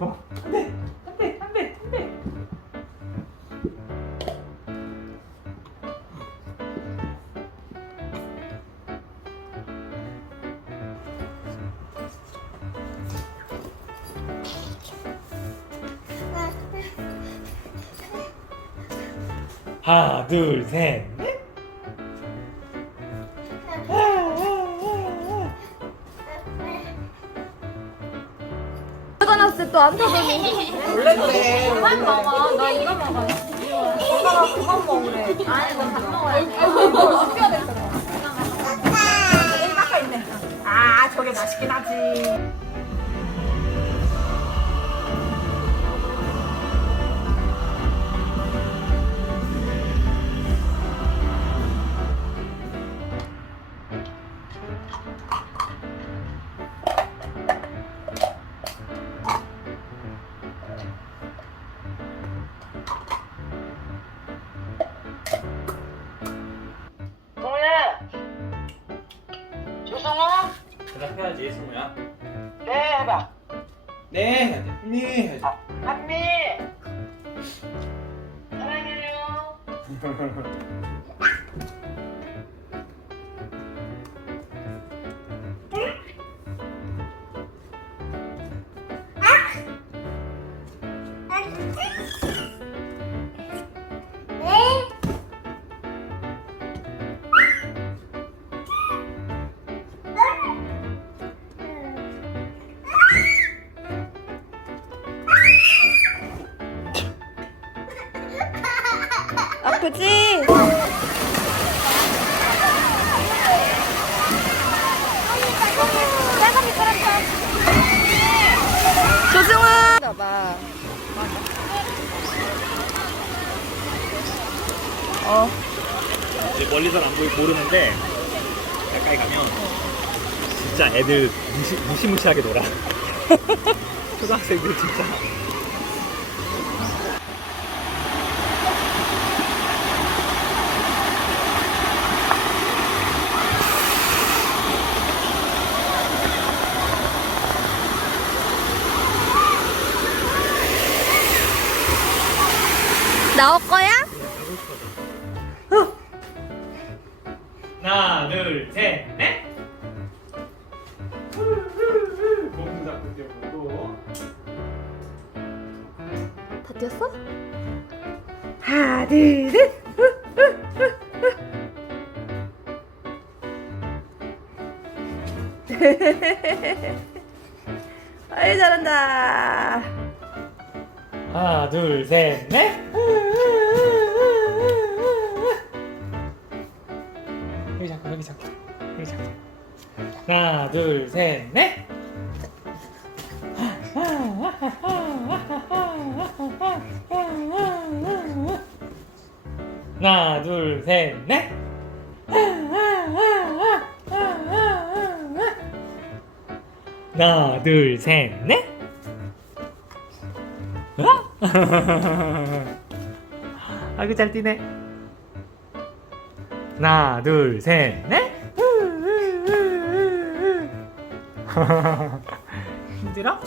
싶어? 안돼 안돼 안돼 안돼 하나 둘셋 때또안 타더니 원래 그래. 그만 먹어 나 이거 먹어 오빠가 그만 먹으래. 아니 너밥 먹어야 돼 이거 시켜야 돼 아까 있네. 아, 저게 맛있긴 하지. 해야지 승우야 네, 해봐. 네 해야지 네 해야지 한미. 사랑해요. 아프 끌었다 조승우! 어. 이제 멀리선 안 보이 모르는데 가까이 가면 진짜 애들 무시, 무시무시하게 놀아. 초등학생들 진짜 나올 거야? 하나 둘 셋 넷 몸 잡고 뛰어보고 다 뛰었어? 하나, 둘, 셋. 아이 잘한다 하나 둘 셋 넷 하나 둘 셋 넷. 하나 둘 셋 넷. 하나 둘 셋 넷. 아이고 잘 뛰네. 하나 둘 셋 넷 힘들어?